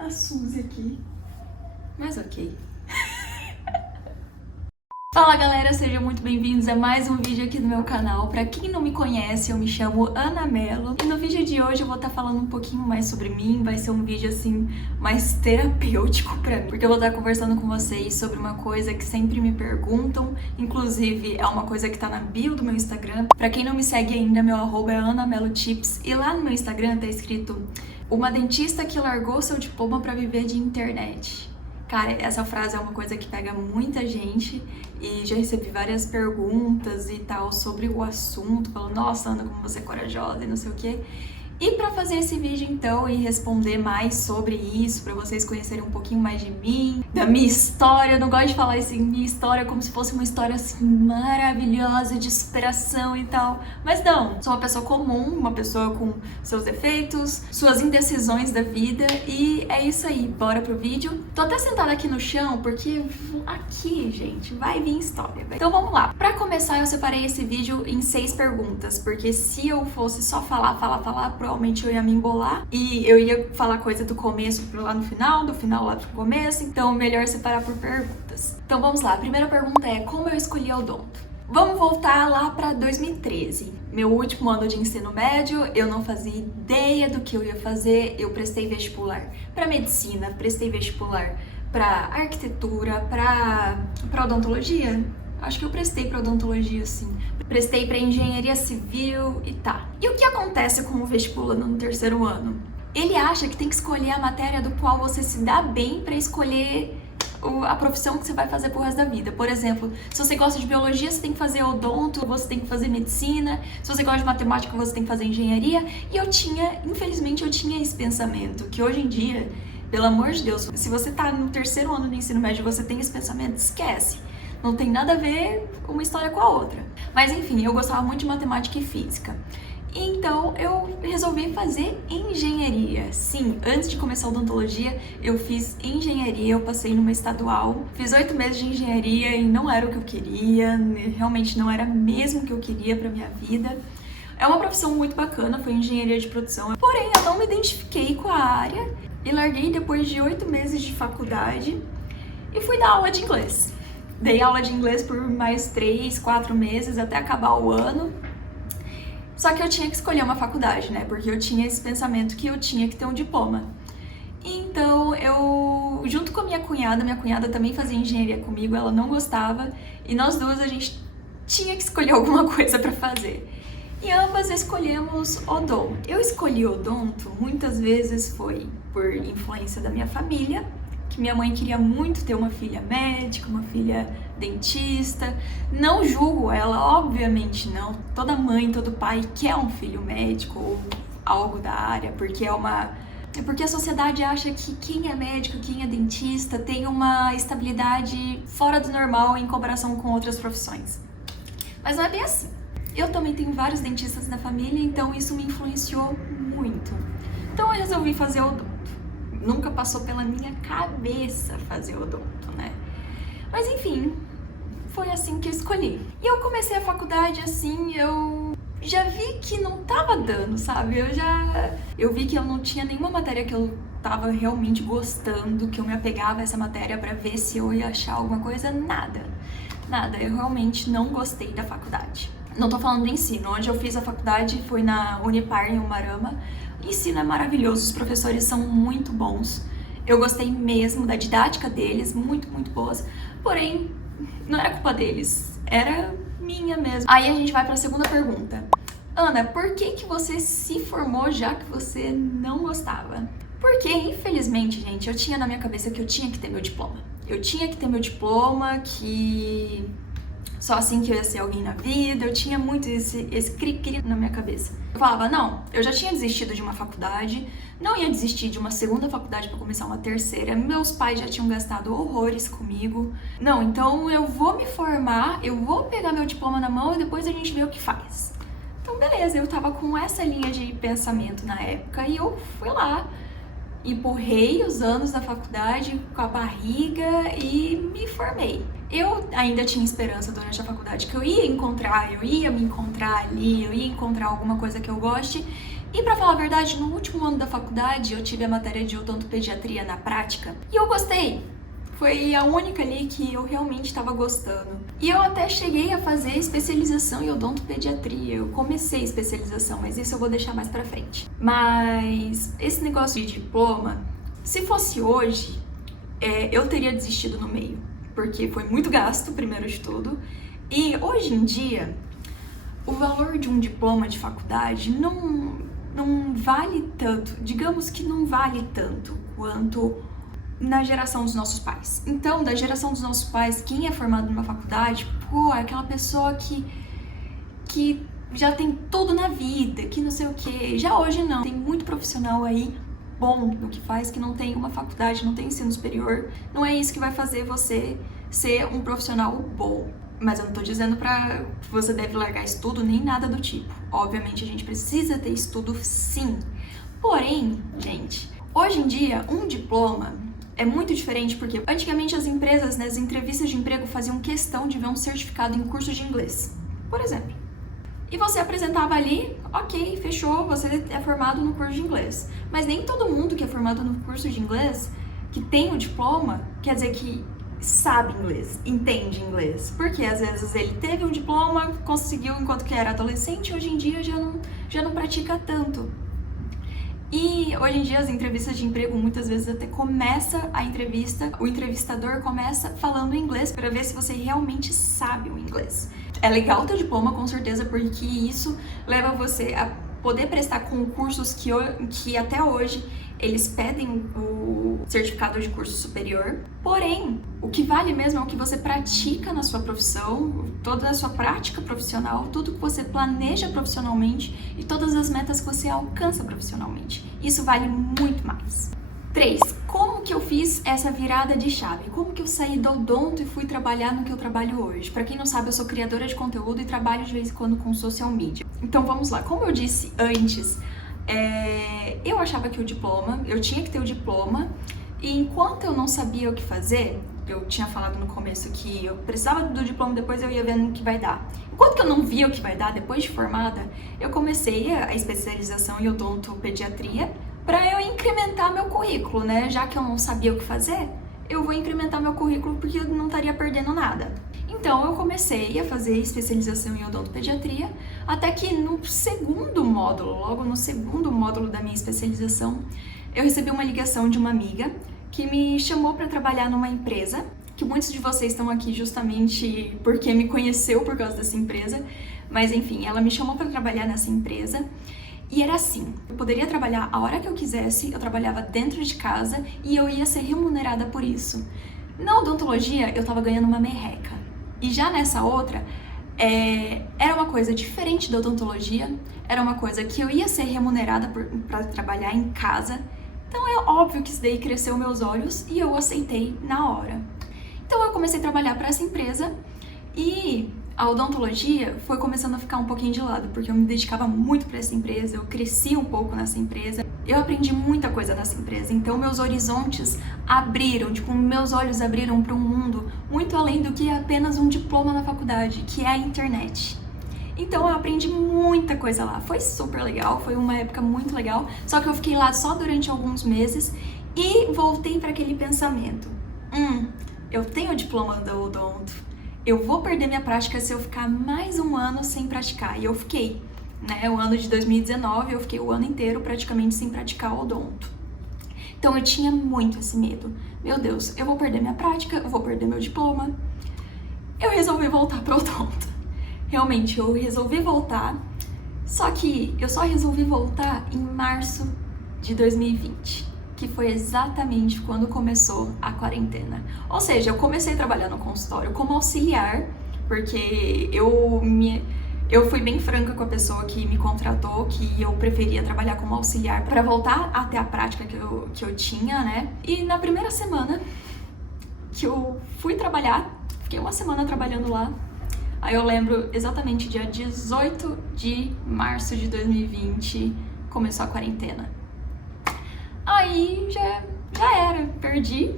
a Suzy aqui. Mas ok. Fala galera, sejam muito bem-vindos a mais um vídeo aqui no meu canal. Pra quem não me conhece, eu me chamo Ana Mello e no vídeo de hoje eu vou estar falando um pouquinho mais sobre mim. Vai ser um vídeo assim, mais terapêutico pra mim, porque eu vou estar conversando com vocês sobre uma coisa que sempre me perguntam. Inclusive, é uma coisa que tá na bio do meu Instagram. Pra quem não me segue ainda, meu arroba é anamelotips e lá no meu Instagram tá escrito: uma dentista que largou seu diploma pra viver de internet. Cara, essa frase é uma coisa que pega muita gente e já recebi várias perguntas e tal sobre o assunto, falando, nossa, Ana, como você é corajosa e não sei o quê. E pra fazer esse vídeo então e responder mais sobre isso, pra vocês conhecerem um pouquinho mais de mim, da minha história, eu não gosto de falar assim, minha história como se fosse uma história assim maravilhosa de superação e tal, mas não, sou uma pessoa comum, uma pessoa com seus defeitos, suas indecisões da vida e é isso aí, bora pro vídeo. Tô até sentada aqui no chão porque aqui, gente, vai vir história. Então vamos lá. Pra começar, eu separei esse vídeo em 6 perguntas, porque se eu fosse só falar, provavelmente eu ia me embolar e eu ia falar coisa do começo pro lá no final, do final lá pro começo, então melhor separar por perguntas. Então vamos lá, a primeira pergunta é: como eu escolhi odonto? Vamos voltar lá para 2013, meu último ano de ensino médio. Eu não fazia ideia do que eu ia fazer. Eu prestei vestibular para medicina, prestei vestibular para arquitetura, para odontologia. Acho que eu prestei para odontologia, sim. Prestei para engenharia civil e tá. E o que acontece com o vestibulando no terceiro ano? Ele acha que tem que escolher a matéria do qual você se dá bem para escolher a profissão que você vai fazer pro resto da vida. Por exemplo, se você gosta de biologia, você tem que fazer odonto, você tem que fazer medicina. Se você gosta de matemática, você tem que fazer engenharia. E infelizmente eu tinha esse pensamento, que hoje em dia, pelo amor de Deus, se você tá no terceiro ano do ensino médio e você tem esse pensamento, esquece. Não tem nada a ver uma história com a outra. Mas enfim, eu gostava muito de matemática e física. Então eu resolvi fazer engenharia. Sim, antes de começar a odontologia, eu fiz engenharia, eu passei numa estadual. Fiz 8 meses de engenharia e não era o que eu queria, realmente não era mesmo o que eu queria pra minha vida. É uma profissão muito bacana, foi engenharia de produção. Porém, eu não me identifiquei com a área e larguei depois de 8 meses de faculdade e fui dar aula de inglês. Dei aula de inglês por mais 3, 4 meses até acabar o ano. Só que eu tinha que escolher uma faculdade, né? Porque eu tinha esse pensamento que eu tinha que ter um diploma. Então eu, junto com a minha cunhada também fazia engenharia comigo, ela não gostava. E nós duas a gente tinha que escolher alguma coisa pra fazer. E ambas escolhemos odonto. Eu escolhi odonto muitas vezes foi por influência da minha família, que minha mãe queria muito ter uma filha médica, uma filha dentista. Não julgo ela, obviamente não. Toda mãe, todo pai quer um filho médico ou algo da área, porque porque a sociedade acha que quem é médico, quem é dentista tem uma estabilidade fora do normal em comparação com outras profissões. Mas não é bem assim. Eu também tenho vários dentistas na família, então isso me influenciou muito. Então eu resolvi fazer odonto. Nunca passou pela minha cabeça fazer odonto, né? Mas enfim, foi assim que eu escolhi. E eu comecei a faculdade assim, eu já vi que não tava dando, sabe? Eu vi que eu não tinha nenhuma matéria que eu tava realmente gostando, que eu me apegava a essa matéria pra ver se eu ia achar alguma coisa. Nada. Eu realmente não gostei da faculdade. Não tô falando do ensino. Onde eu fiz a faculdade foi na Unipar, em Umuarama. O ensino é maravilhoso, os professores são muito bons. Eu gostei mesmo da didática deles, muito boas. Porém, não era culpa deles, era minha mesmo. Aí a gente vai para a segunda pergunta. Ana, por que você se formou já que você não gostava? Porque, infelizmente, gente, eu tinha na minha cabeça que eu tinha que ter meu diploma. Eu tinha que ter meu diploma, que só assim que eu ia ser alguém na vida. Eu tinha muito esse cri-cri na minha cabeça. Eu falava, não, eu já tinha desistido de uma faculdade, não ia desistir de uma segunda faculdade para começar uma terceira. Meus pais já tinham gastado horrores comigo. Não, então eu vou me formar, eu vou pegar meu diploma na mão e depois a gente vê o que faz. Então beleza, eu tava com essa linha de pensamento na época e eu fui lá, empurrei os anos da faculdade com a barriga e me formei. Eu ainda tinha esperança durante a faculdade que eu ia me encontrar ali, eu ia encontrar alguma coisa que eu goste. E pra falar a verdade, no último ano da faculdade eu tive a matéria de odontopediatria na prática e eu gostei. Foi a única ali que eu realmente estava gostando. E eu até cheguei a fazer especialização em odontopediatria. Eu comecei a especialização, mas isso eu vou deixar mais pra frente. Mas esse negócio de diploma, se fosse hoje, eu teria desistido no meio. Porque foi muito gasto, primeiro de tudo. E hoje em dia, o valor de um diploma de faculdade não vale tanto. Digamos que não vale tanto quanto na geração dos nossos pais. Então, da geração dos nossos pais, quem é formado numa faculdade, é aquela pessoa que já tem tudo na vida, que não sei o que. Já hoje não. Tem muito profissional aí bom no que faz, que não tem uma faculdade, não tem ensino superior. Não é isso que vai fazer você ser um profissional bom. Mas eu não tô dizendo que você deve largar estudo, nem nada do tipo. Obviamente, a gente precisa ter estudo, sim. Porém, gente, hoje em dia, um diploma é muito diferente porque antigamente as empresas, nas entrevistas de emprego, faziam questão de ver um certificado em curso de inglês, por exemplo. E você apresentava ali, ok, fechou, você é formado no curso de inglês. Mas nem todo mundo que é formado no curso de inglês, que tem o diploma, quer dizer que sabe inglês, entende inglês. Porque às vezes ele teve um diploma, conseguiu enquanto que era adolescente, hoje em dia já não pratica tanto. E hoje em dia as entrevistas de emprego muitas vezes até começa a entrevista, o entrevistador começa falando inglês para ver se você realmente sabe o inglês. É legal ter diploma com certeza, porque isso leva você a poder prestar concursos que até hoje eles pedem o certificado de curso superior. Porém, o que vale mesmo é o que você pratica na sua profissão, toda a sua prática profissional, tudo que você planeja profissionalmente e todas as metas que você alcança profissionalmente. Isso vale muito mais. 3. Como que eu fiz essa virada de chave? Como que eu saí do odonto e fui trabalhar no que eu trabalho hoje? Pra quem não sabe, eu sou criadora de conteúdo e trabalho de vez em quando com social media. Então vamos lá. Como eu disse antes, eu achava que eu tinha que ter o diploma, e enquanto eu não sabia o que fazer, eu tinha falado no começo que eu precisava do diploma, depois eu ia vendo o que vai dar. Enquanto que eu não via o que vai dar, depois de formada, eu comecei a especialização em odontopediatria para eu incrementar meu currículo, né? Já que eu não sabia o que fazer, eu vou incrementar meu currículo porque eu não estaria perdendo nada. Então eu comecei a fazer especialização em odontopediatria, até que no segundo módulo, logo no segundo módulo da minha especialização, eu recebi uma ligação de uma amiga que me chamou para trabalhar numa empresa, que muitos de vocês estão aqui justamente porque me conheceu por causa dessa empresa, mas enfim, ela me chamou para trabalhar nessa empresa. E era assim, eu poderia trabalhar a hora que eu quisesse, eu trabalhava dentro de casa e eu ia ser remunerada por isso. Na odontologia, eu tava ganhando uma merreca. E já nessa outra, era uma coisa diferente da odontologia, era uma coisa que eu ia ser remunerada para trabalhar em casa. Então é óbvio que isso daí cresceu meus olhos e eu aceitei na hora. Então eu comecei a trabalhar para essa empresa e a odontologia foi começando a ficar um pouquinho de lado, porque eu me dedicava muito para essa empresa, eu cresci um pouco nessa empresa, eu aprendi muita coisa nessa empresa, então meus horizontes abriram, meus olhos abriram para um mundo muito além do que apenas um diploma na faculdade, que é a internet. Então eu aprendi muita coisa lá, foi super legal, foi uma época muito legal, só que eu fiquei lá só durante alguns meses e voltei para aquele pensamento, eu tenho o diploma da odonto, eu vou perder minha prática se eu ficar mais um ano sem praticar. E eu fiquei, né? O ano de 2019, eu fiquei o ano inteiro praticamente sem praticar odonto. Então eu tinha muito esse medo. Meu Deus, eu vou perder minha prática, eu vou perder meu diploma. Eu resolvi voltar para odonto. Realmente, eu resolvi voltar, só que eu só resolvi voltar em março de 2020. Que foi exatamente quando começou a quarentena. Ou seja, eu comecei a trabalhar no consultório como auxiliar, porque eu fui bem franca com a pessoa que me contratou, que eu preferia trabalhar como auxiliar para voltar até a prática que eu tinha, né? E na primeira semana que eu fui trabalhar, fiquei uma semana trabalhando lá, aí eu lembro exatamente dia 18 de março de 2020 começou a quarentena. Aí já era, perdi,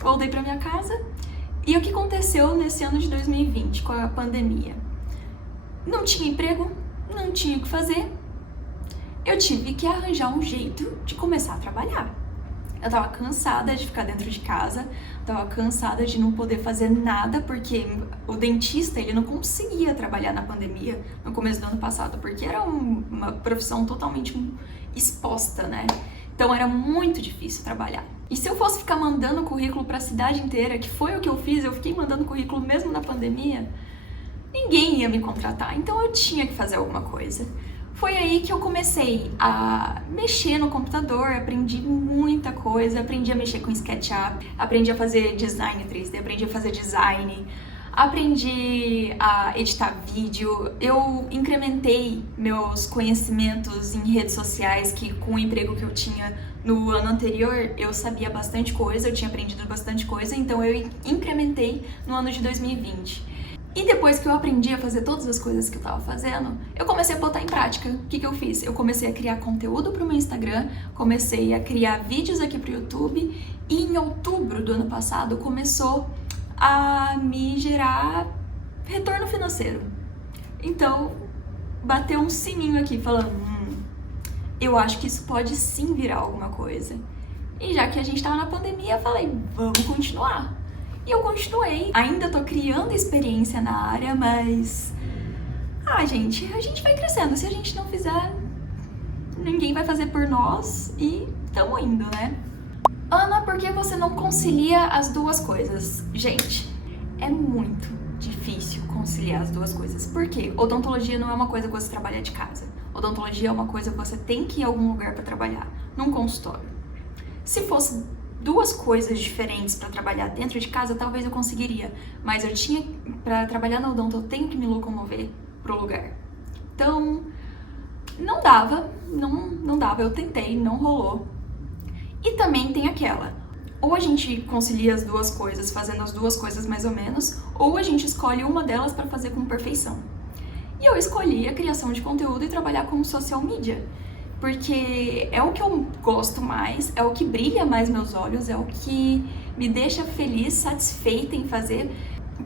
voltei pra minha casa. E o que aconteceu nesse ano de 2020 com a pandemia? Não tinha emprego, não tinha o que fazer. eu tive que arranjar um jeito de começar a trabalhar. Eu tava cansada de ficar dentro de casa, tava cansada de não poder fazer nada, porque o dentista, ele não conseguia trabalhar na pandemia no começo do ano passado, porque era uma profissão totalmente exposta, né? Então era muito difícil trabalhar. E se eu fosse ficar mandando currículo pra cidade inteira, que foi o que eu fiz, eu fiquei mandando currículo mesmo na pandemia, ninguém ia me contratar, então eu tinha que fazer alguma coisa. Foi aí que eu comecei a mexer no computador, aprendi muita coisa, aprendi a mexer com SketchUp, aprendi a fazer design 3D, aprendi a fazer design, aprendi a editar vídeo, eu incrementei meus conhecimentos em redes sociais, que com o emprego que eu tinha no ano anterior, eu sabia bastante coisa, eu tinha aprendido bastante coisa, então eu incrementei no ano de 2020. E depois que eu aprendi a fazer todas as coisas que eu tava fazendo, eu comecei a botar em prática. O que eu fiz? Eu comecei a criar conteúdo pro meu Instagram, comecei a criar vídeos aqui pro YouTube, e em outubro do ano passado começou a me gerar retorno financeiro. Então, bateu um sininho aqui falando, eu acho que isso pode sim virar alguma coisa. E já que a gente tava na pandemia, eu falei, vamos continuar. E eu continuei. Ainda tô criando experiência na área, mas... gente, a gente vai crescendo. Se a gente não fizer, ninguém vai fazer por nós e tamo indo, né? Ana, por que você não concilia as duas coisas? Gente, é muito difícil conciliar as duas coisas. Por quê? Odontologia não é uma coisa que você trabalha de casa. Odontologia é uma coisa que você tem que ir a algum lugar pra trabalhar, num consultório. Se fosse duas coisas diferentes para trabalhar dentro de casa, talvez eu conseguiria, mas eu tinha, para trabalhar na odonto, eu tenho que me locomover pro lugar. Então, não dava, eu tentei, não rolou. E também tem aquela, ou a gente concilia as duas coisas, fazendo as duas coisas mais ou menos, ou a gente escolhe uma delas para fazer com perfeição. E eu escolhi a criação de conteúdo e trabalhar como social media. Porque é o que eu gosto mais, é o que brilha mais meus olhos, é o que me deixa feliz, satisfeita em fazer.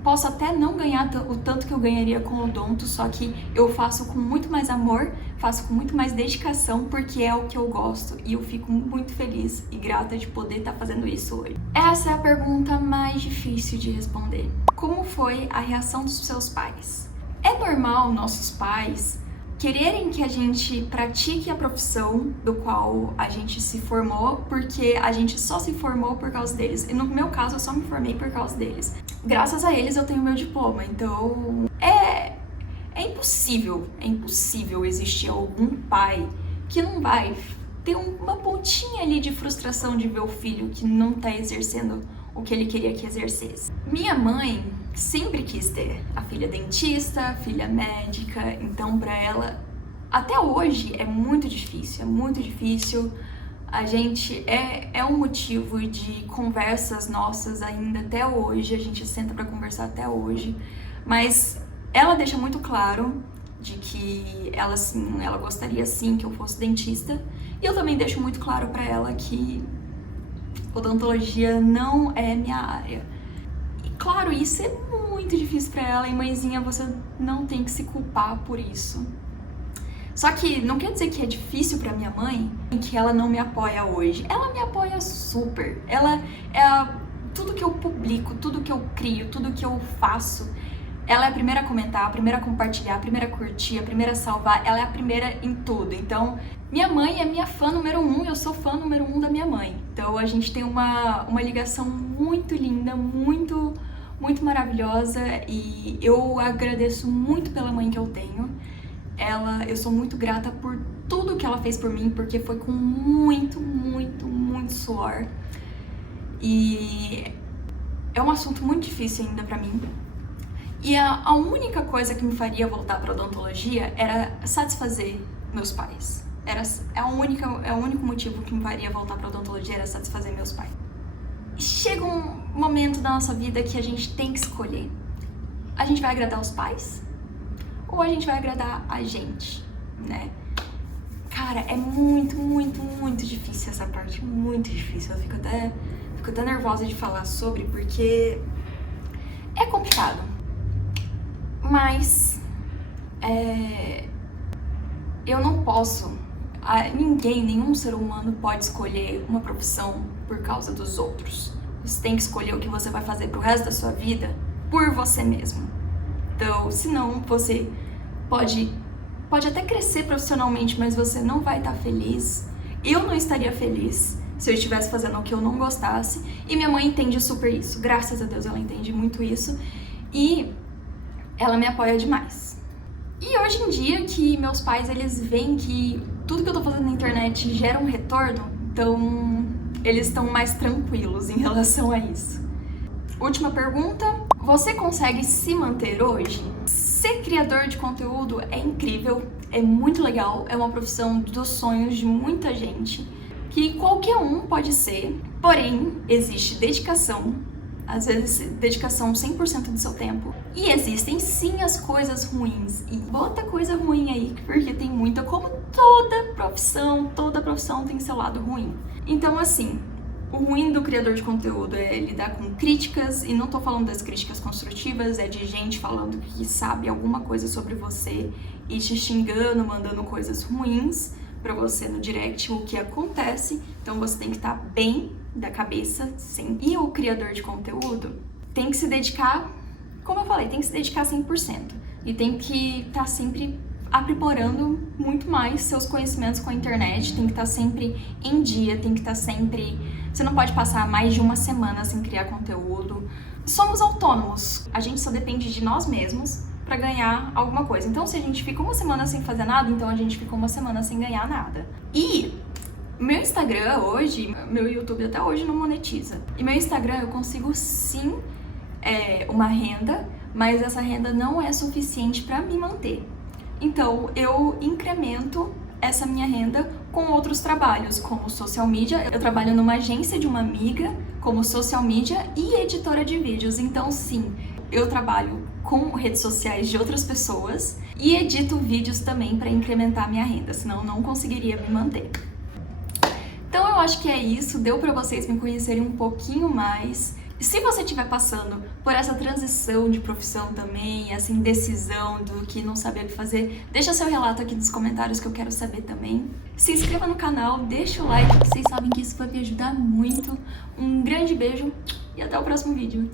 Posso até não ganhar o tanto que eu ganharia com o odonto, só que eu faço com muito mais amor, faço com muito mais dedicação, porque é o que eu gosto e eu fico muito feliz e grata de poder estar fazendo isso hoje. Essa é a pergunta mais difícil de responder. Como foi a reação dos seus pais? É normal nossos pais quererem que a gente pratique a profissão do qual a gente se formou, porque a gente só se formou por causa deles. E no meu caso, eu só me formei por causa deles. Graças a eles, eu tenho meu diploma. Então, é impossível existir algum pai que não vai ter uma pontinha ali de frustração de ver o filho que não tá exercendo o que ele queria que exercesse. Minha mãe sempre quis ter a filha dentista, a filha médica, então pra ela, até hoje, é muito difícil. A gente, é um motivo de conversas nossas ainda até hoje, a gente senta pra conversar até hoje, mas ela deixa muito claro de que ela gostaria sim que eu fosse dentista, e eu também deixo muito claro pra ela que odontologia não é minha área. Claro, isso é muito difícil pra ela, e mãezinha, você não tem que se culpar por isso. Só que não quer dizer que é difícil pra minha mãe e que ela não me apoia hoje. Ela me apoia super. Ela é tudo que eu publico, tudo que eu crio, tudo que eu faço. Ela é a primeira a comentar, a primeira a compartilhar, a primeira a curtir, a primeira a salvar. Ela é a primeira em tudo. Então, minha mãe é minha fã número 1, eu sou fã número 1 da minha mãe. Então, a gente tem uma ligação muito linda, muito maravilhosa, e eu agradeço muito pela mãe que eu tenho. Eu sou muito grata por tudo que ela fez por mim, porque foi com muito suor. E é um assunto muito difícil ainda pra mim. E a única coisa que me faria voltar pra odontologia era satisfazer meus pais. É o único motivo que me faria voltar pra odontologia, era satisfazer meus pais. Chega um momento da nossa vida que a gente tem que escolher. A gente vai agradar os pais? Ou a gente vai agradar a gente, né? Cara, é muito difícil essa parte, muito difícil. Eu fico até nervosa de falar sobre, porque é complicado. Mas eu não posso Ninguém, nenhum ser humano pode escolher uma profissão por causa dos outros. Você tem que escolher o que você vai fazer pro resto da sua vida por você mesmo. Então, senão você pode até crescer profissionalmente, mas você não vai estar feliz. Eu não estaria feliz se eu estivesse fazendo o que eu não gostasse. E minha mãe entende super isso. Graças a Deus ela entende muito isso. E ela me apoia demais. E hoje em dia que meus pais, eles veem que tudo que eu tô fazendo na internet gera um retorno, então eles estão mais tranquilos em relação a isso. Última pergunta: você consegue se manter hoje? Ser criador de conteúdo é incrível, é muito legal, é uma profissão dos sonhos de muita gente, que qualquer um pode ser, porém existe dedicação, às vezes dedicação 100% do seu tempo, e existem sim as coisas ruins, e bota coisa ruim aí, porque tem muita, como toda profissão tem seu lado ruim. Então assim, o ruim do criador de conteúdo é lidar com críticas, e não tô falando das críticas construtivas, é de gente falando que sabe alguma coisa sobre você e te xingando, mandando coisas ruins pra você no direct, o que acontece. Então você tem que estar bem da cabeça, sim. E o criador de conteúdo tem que se dedicar, como eu falei, tem que se dedicar 100%. E tem que estar sempre aprimorando muito mais seus conhecimentos com a internet, tem que estar sempre em dia, tem que estar sempre... Você não pode passar mais de uma semana sem criar conteúdo. Somos autônomos, a gente só depende de nós mesmos pra ganhar alguma coisa. Então se a gente fica uma semana sem fazer nada, então a gente fica uma semana sem ganhar nada. E meu Instagram hoje, meu YouTube até hoje não monetiza. E meu Instagram eu consigo sim uma renda, mas essa renda não é suficiente pra me manter. Então eu incremento essa minha renda com outros trabalhos, como social media. Eu trabalho numa agência de uma amiga como social media e editora de vídeos. Então sim, eu trabalho com redes sociais de outras pessoas e edito vídeos também para incrementar minha renda, senão eu não conseguiria me manter. Então eu acho que é isso, deu para vocês me conhecerem um pouquinho mais. Se você estiver passando por essa transição de profissão também, essa indecisão do que não saber o que fazer, deixa seu relato aqui nos comentários que eu quero saber também. Se inscreva no canal, deixa o like, que vocês sabem que isso vai me ajudar muito. Um grande beijo e até o próximo vídeo.